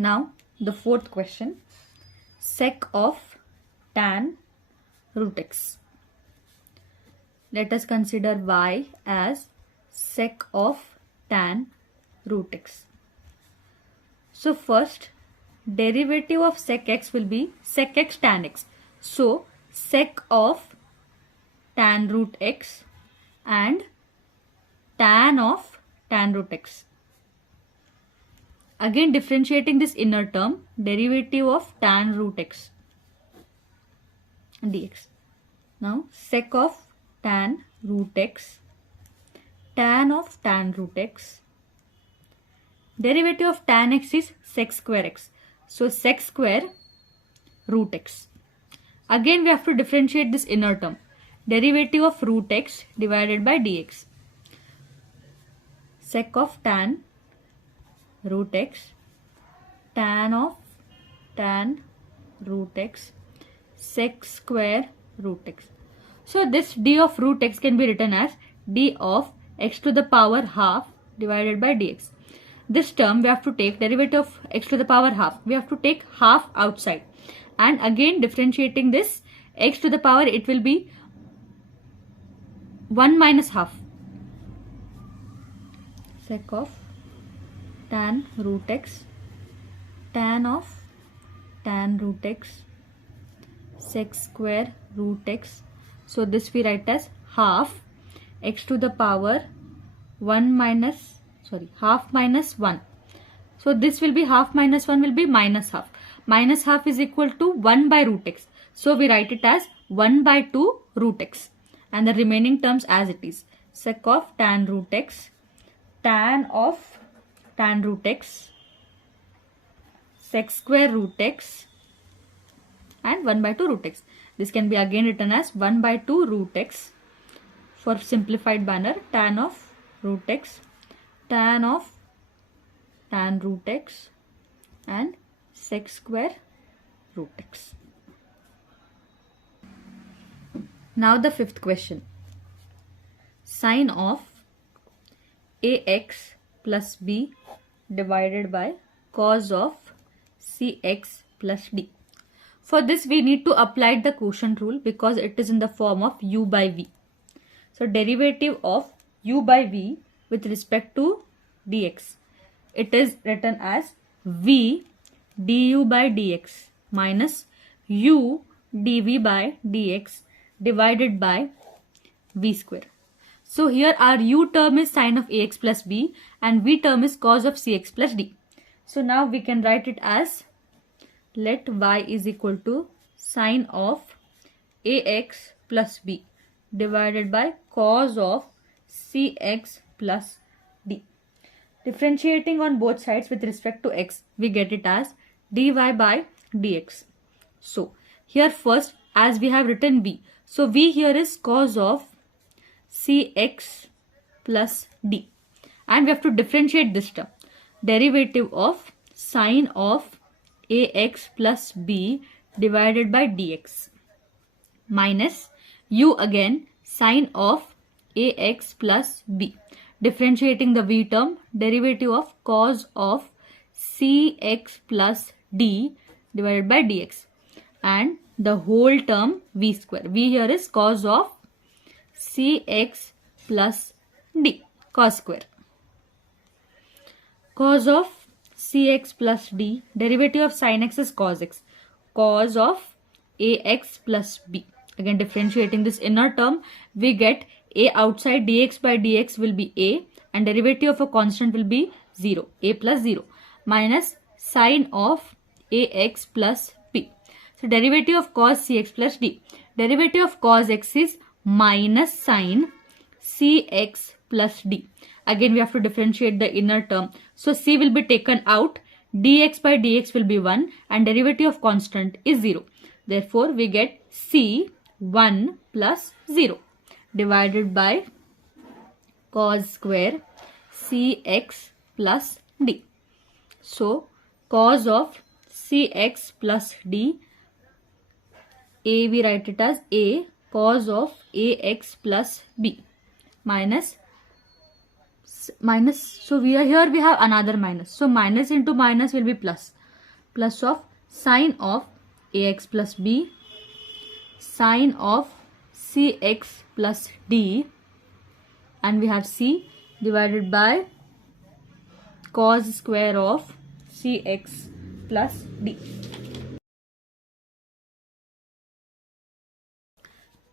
Now the fourth question, sec of tan root x. Let us consider y as sec of tan root x. So first, derivative of sec x will be sec x tan x. So sec of tan root x and tan of tan root x. Again differentiating this inner term, derivative of tan root x dx. Now sec of tan root x, tan of tan root x. Derivative of tan x is sec square x. So sec square root x. Again we have to differentiate this inner term. Derivative of root x divided by dx. Sec of tan root x, tan of tan root x, sec square root x. So this d of root x can be written as d of x to the power half divided by dx. This term we have to take derivative of x to the power half. We have to take half outside. And again differentiating this x to the power, it will be 1 minus half. Sec of tan root x, tan of tan root x, sec square root x. So this we write as half x to the power half minus 1. So this will be half minus 1 will be minus half. Minus half is equal to 1 by root x. So we write it as 1 by 2 root x. And the remaining terms as it is. Sec of tan root x, tan of tan root x, sec square root x and 1 by 2 root x. This can be again written as 1 by 2 root x. For simplified manner, tan of root x, tan of tan root x and sec square root x. Now the fifth question. Sine of ax plus b divided by cos of cx plus d. For this we need to apply the quotient rule because it is in the form of u by v. So derivative of u by v with respect to dx. It is written as v du by dx minus u dv by dx divided by v square. So here our u term is sine of ax plus b and v term is cos of cx plus d. So now we can write it as, let y is equal to sine of ax plus b divided by cos of cx plus d. Differentiating on both sides with respect to x, we get it as dy by dx. So here first, as we have written v, so v here is cos of cx plus d. And we have to differentiate this term. Derivative of sine of ax plus b divided by dx minus u again sine of ax plus b. Differentiating the v term, derivative of cos of cx plus d divided by dx and the whole term v square. V here is cos of cx plus d, cos square. Cos of cx plus d, derivative of sin x is cos x, cos of ax plus b. Again differentiating this inner term, we get a outside dx by dx will be a and derivative of a constant will be 0, a plus 0 minus sine of ax plus b. So derivative of cos cx plus d. Derivative of cos x is minus sine cx plus d. Again we have to differentiate the inner term. So c will be taken out, dx by dx will be 1 and derivative of constant is 0. Therefore we get c 1 plus 0 divided by cos square cx plus d. So cos of cx plus d, a we write it as a cos of ax plus b minus so we are here we have another minus. So minus into minus will be plus. plus of sine of ax plus b, sine of cx plus d, and we have c divided by cos square of cx plus d.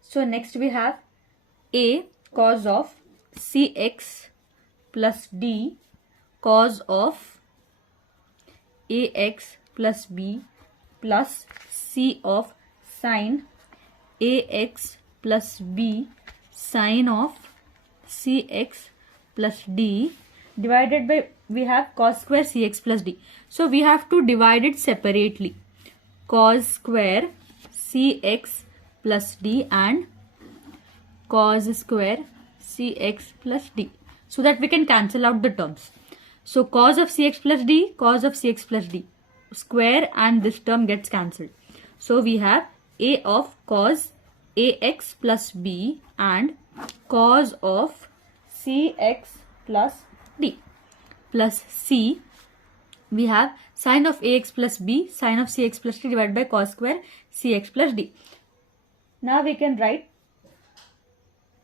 So next we have a cos of cx plus d cos of ax plus b plus c of sine ax plus b sine of cx plus d divided by, we have cos square cx plus d. So we have to divide it separately. Cos square cx plus d and cos square cx plus d, so that we can cancel out the terms. So cos of cx plus d, cos of cx plus d, square and this term gets cancelled. So we have a of cos ax plus b and cos of cx plus d plus c. We have sine of ax plus b, sine of cx plus d divided by cos square cx plus d. Now we can write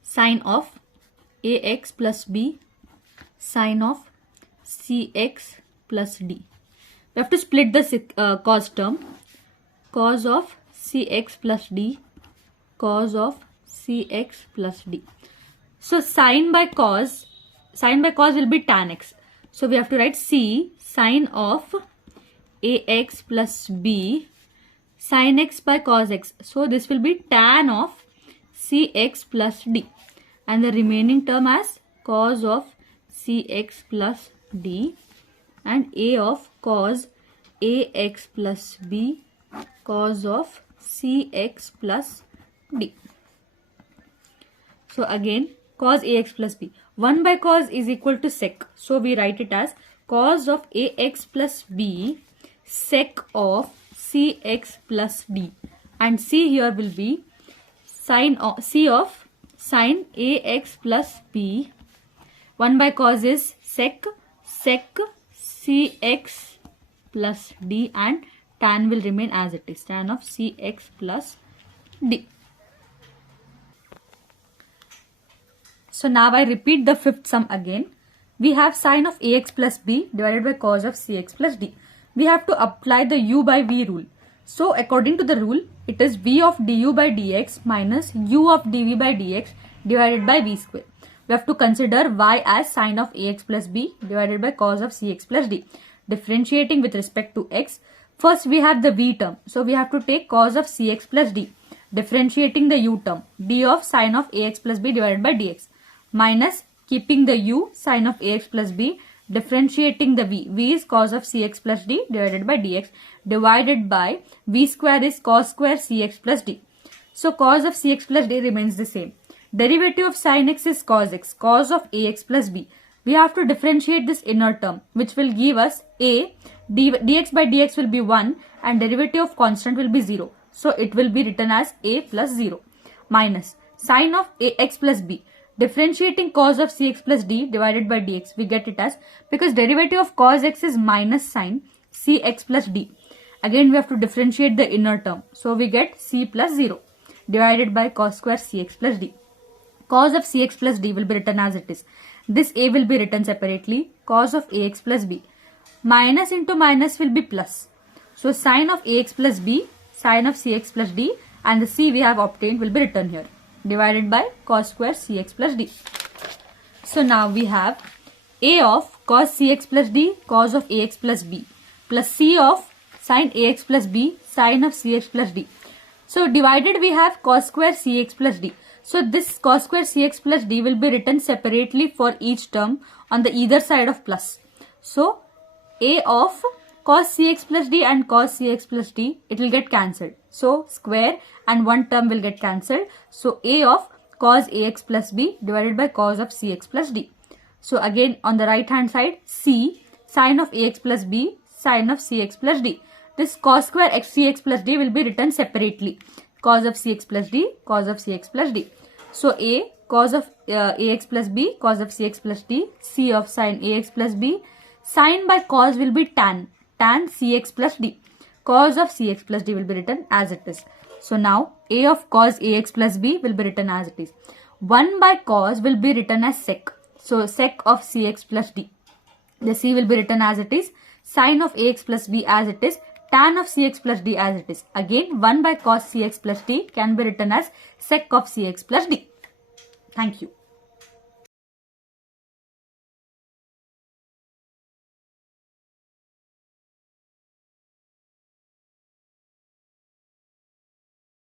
sine of ax plus b, sine of cx plus d. We have to split the cos term. Cos of cx plus d, cos of cx plus d. So sine by cos will be tan x. So we have to write c sine of ax plus b sin x by cos x. So this will be tan of cx plus d, and the remaining term as cos of cx plus d and a of cos ax plus b cos of cx plus d. So again cos ax plus b, 1 by cos is equal to sec. So we write it as cos of ax plus b sec of cx plus d, and c here will be sin of c of sin ax plus b. 1 by cos is sec cx plus d, and tan will remain as it is, tan of cx plus d. So now I repeat the fifth sum again. We have sine of ax plus b divided by cos of cx plus d. We have to apply the u by v rule. So according to the rule, it is v of du by dx minus u of dv by dx divided by v square. We have to consider y as sine of ax plus b divided by cos of cx plus d. Differentiating with respect to x, first we have the v term. So we have to take cos of cx plus d. Differentiating the u term, d of sine of ax plus b divided by dx, minus keeping the u sine of ax plus b, differentiating the v is cos of cx plus d divided by dx, divided by v square is cos square cx plus d. So cos of cx plus d remains the same. Derivative of sin x is cos x, cos of ax plus b. We have to differentiate this inner term, which will give us a, dx by dx will be 1 and derivative of constant will be 0. So it will be written as a plus 0 minus sine of ax plus b. Differentiating cos of cx plus d divided by dx, we get it as, because derivative of cos x is minus sine cx plus d. Again we have to differentiate the inner term. So we get c plus 0 divided by cos square cx plus d. Cos of cx plus d will be written as it is. This a will be written separately, cos of ax plus b. Minus into minus will be plus. So sine of ax plus b, sine of cx plus d, and the c we have obtained will be written here, divided by cos square cx plus d. So now we have a of cos cx plus d, cos of ax plus b, plus c of sin ax plus b, sin of cx plus d. So divided we have cos square cx plus d. So this cos square cx plus d will be written separately for each term on the either side of plus. So a of cos cx plus d and cos cx plus d, it will get cancelled. So square and one term will get cancelled. So a of cos ax plus b divided by cos of cx plus d. So again on the right hand side, c sin of ax plus b, sin of cx plus d. This cos square cx plus d will be written separately. Cos of cx plus d, cos of cx plus d. So a cos of ax plus b, cos of cx plus d, c of sin ax plus b. Sin by cos will be tan cx plus d. cos of Cx plus d will be written as it is. So now a of cos Ax plus b will be written as it is. 1 by cos will be written as sec. So sec of Cx plus d. The c will be written as it is. Sin of Ax plus b as it is. Tan of Cx plus d as it is. Again 1 by cos Cx plus d can be written as sec of Cx plus d. Thank you.